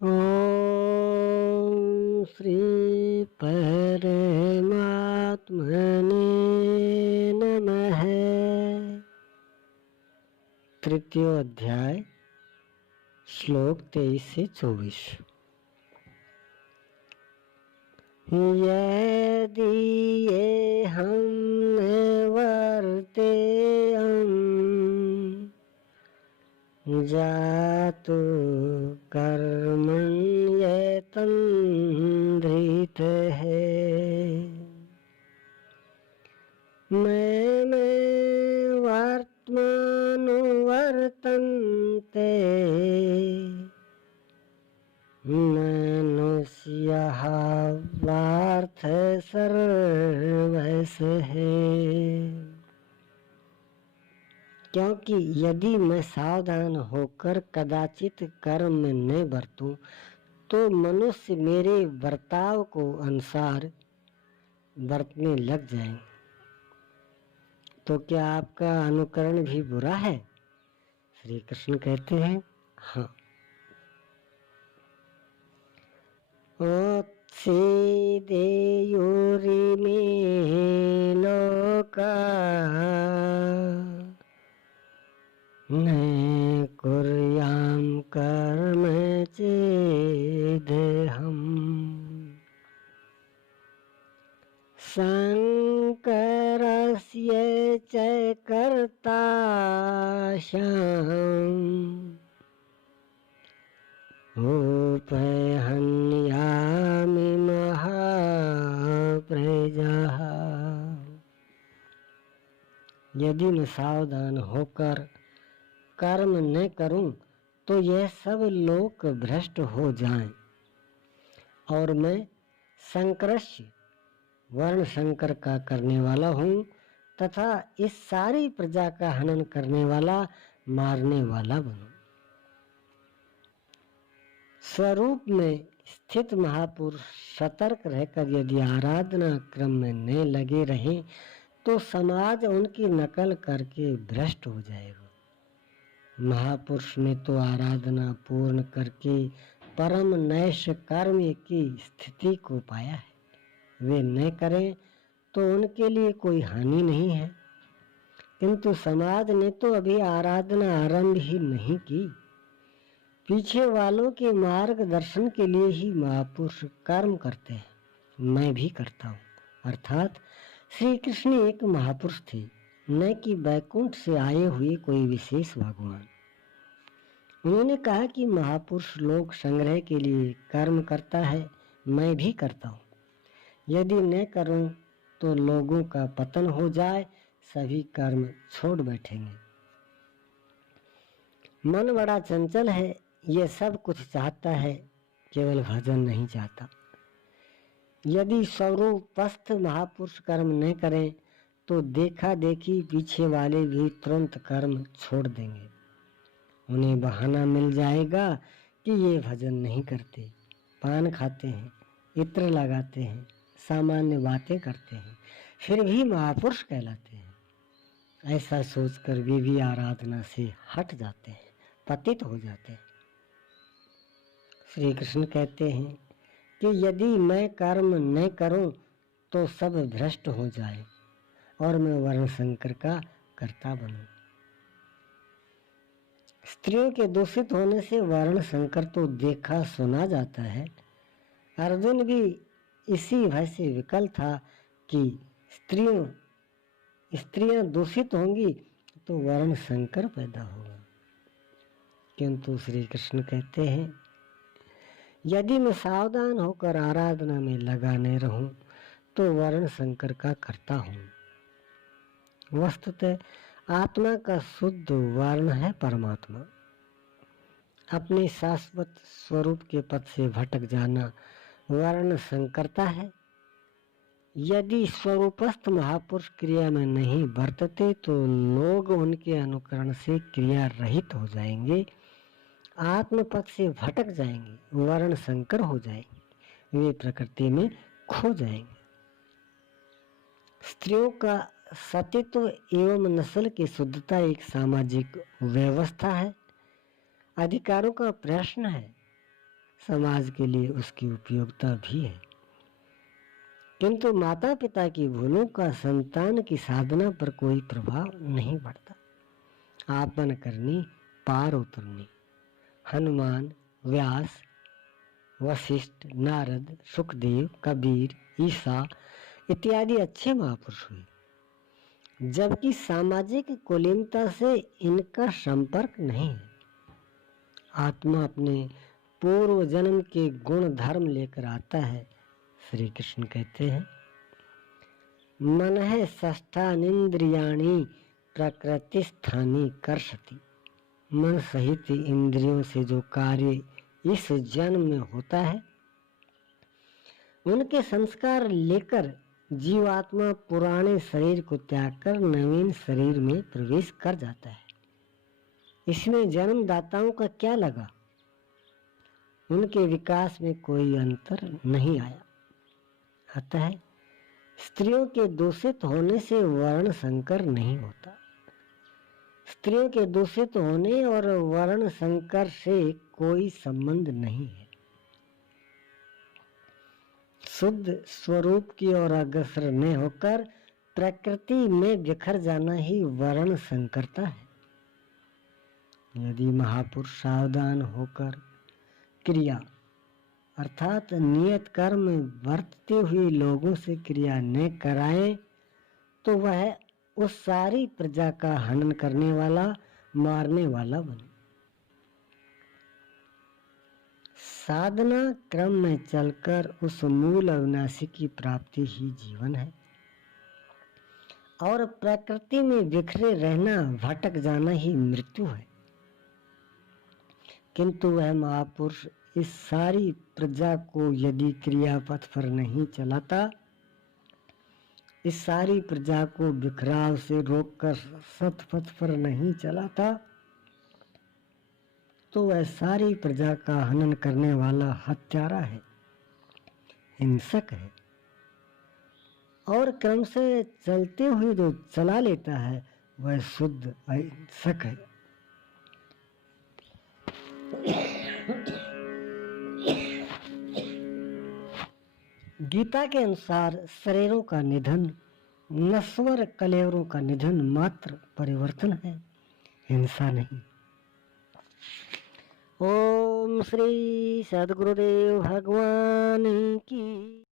ओम श्री परमात्मने नमः। तृतीय अध्याय श्लोक 23 से 24। यदि ये हम वर्तेयम् जातु कर्मण्येतन्द्रितः मैं वर्त्मनुवर्तन्ते मनुष्यः पार्थ सर्वशः। क्योंकि यदि मैं सावधान होकर कदाचित कर्म में न बरतूं तो मनुष्य मेरे बर्ताव को अनुसार बरतने लग जाएंगे। तो क्या आपका अनुकरण भी बुरा है? श्री कृष्ण कहते हैं हाँ। उत्सीदेयुरिमे लोका न कुर्यां कर्म चेदहम् शंकरस्य च कर्ता उपहन्यामि महाप्रजाः। यदि मैं सावधान होकर कर्म न करूं तो यह सब लोग भ्रष्ट हो जाएं और मैं संकरस्य वर्ण संकर का करने वाला हूं तथा इस सारी प्रजा का हनन करने वाला, मारने वाला बनूं। स्वरूप में स्थित महापुरुष सतर्क रहकर यदि आराधना क्रम में न लगे रहें तो समाज उनकी नकल करके भ्रष्ट हो जाएगा। महापुरुष ने तो आराधना पूर्ण करके परम नैश कर्म की स्थिति को पाया है। वे न करें तो उनके लिए कोई हानि नहीं है, किंतु समाज ने तो अभी आराधना आरंभ ही नहीं की। पीछे वालों के मार्गदर्शन के लिए ही महापुरुष कर्म करते हैं। मैं भी करता हूँ। अर्थात श्री कृष्ण एक महापुरुष थे, न कि बैकुंठ से आए हुए कोई विशेष भगवान। उन्होंने कहा कि महापुरुष लोक संग्रह के लिए कर्म करता है, मैं भी करता हूँ। यदि न करूं तो लोगों का पतन हो जाए, सभी कर्म छोड़ बैठेंगे। मन बड़ा चंचल है, ये सब कुछ चाहता है, केवल भजन नहीं चाहता। यदि स्वरूपस्थ महापुरुष कर्म न करें तो देखा देखी पीछे वाले भी तुरंत कर्म छोड़ देंगे। उन्हें बहाना मिल जाएगा कि ये भजन नहीं करते, पान खाते हैं, इत्र लगाते हैं, सामान्य बातें करते हैं, फिर भी महापुरुष कहलाते हैं। ऐसा सोचकर वे भी आराधना से हट जाते हैं, पतित हो जाते हैं। श्री कृष्ण कहते हैं कि यदि मैं कर्म न करूं तो सब भ्रष्ट हो जाए और मैं वर्ण संकर का कर्ता बनूं। स्त्रियों के दूषित होने से वर्ण संकर तो देखा सुना जाता है। अर्जुन भी इसी भय से विकल था कि स्त्रियां दूषित होंगी तो वर्ण संकर पैदा होगा। किंतु श्री कृष्ण कहते हैं यदि मैं सावधान होकर आराधना में लगा न रहूं तो वर्ण संकर का करता हूं। वस्तुतः आत्मा का शुद्ध वर्ण है परमात्मा। अपने शाश्वत स्वरूप के पद से भटक जाना वर्ण संकरता है। यदि स्वरूपस्थ महापुरुष क्रिया में नहीं बरतते तो लोग उनके अनुकरण से क्रिया रहित हो जाएंगे, आत्मपद से भटक जाएंगे, वर्ण संकर हो जाएंगे, वे प्रकृति में खो जाएंगे। स्त्रियों का सतीत्व एवं नस्ल की शुद्धता एक सामाजिक व्यवस्था है, अधिकारों का प्रश्न है। समाज के लिए उसकी उपयोगिता भी है। किंतु माता पिता की भूलों का संतान की साधना पर कोई प्रभाव नहीं पड़ता। आपन करनी पार उतरनी। हनुमान, व्यास, वशिष्ठ, नारद, सुखदेव, कबीर, ईसा इत्यादि अच्छे महापुरुष हुए, जबकि सामाजिक कुलीनता से इनका संपर्क नहीं है। आत्मा अपने पूर्व जन्म के गुण धर्म लेकर आता है। श्री कृष्ण कहते हैं, मन है षष्ठानींद्रियाणि प्रकृति स्थानी कर्षति। मन सहित इंद्रियों से जो कार्य इस जन्म में होता है, उनके संस्कार लेकर जीवात्मा पुराने शरीर को त्याग कर नवीन शरीर में प्रवेश कर जाता है। इसमें जन्मदाताओं का क्या लगा? उनके विकास में कोई अंतर नहीं आया। अतः स्त्रियों के दूषित होने से वर्ण संकर नहीं होता। स्त्रियों के दूषित होने और वर्ण संकर से कोई संबंध नहीं है। शुद्ध स्वरूप की ओर अग्रसर न होकर प्रकृति में बिखर जाना ही वर्ण संकरता है। यदि महापुरुष सावधान होकर क्रिया अर्थात नियत कर्म वर्तते हुए लोगों से क्रिया न कराए तो वह उस सारी प्रजा का हनन करने वाला, मारने वाला बने। साधना क्रम में चलकर उस मूल अविनाशी की प्राप्ति ही जीवन है, और प्रकृति में बिखरे रहना, भटक जाना ही मृत्यु है। किंतु वह महापुरुष इस सारी प्रजा को यदि क्रियापथ पर नहीं चलाता, इस सारी प्रजा को बिखराव से रोककर सतपथ पर नहीं चलाता, तो वह सारी प्रजा का हनन करने वाला हत्यारा है, हिंसक है। और क्रम से चलते हुए जो चला लेता है वह शुद्ध अहिंसक है। गीता के अनुसार शरीरों का निधन, नश्वर कलेवरों का निधन मात्र परिवर्तन है, हिंसा नहीं। ओम श्री सद्गुरुदेव भगवान की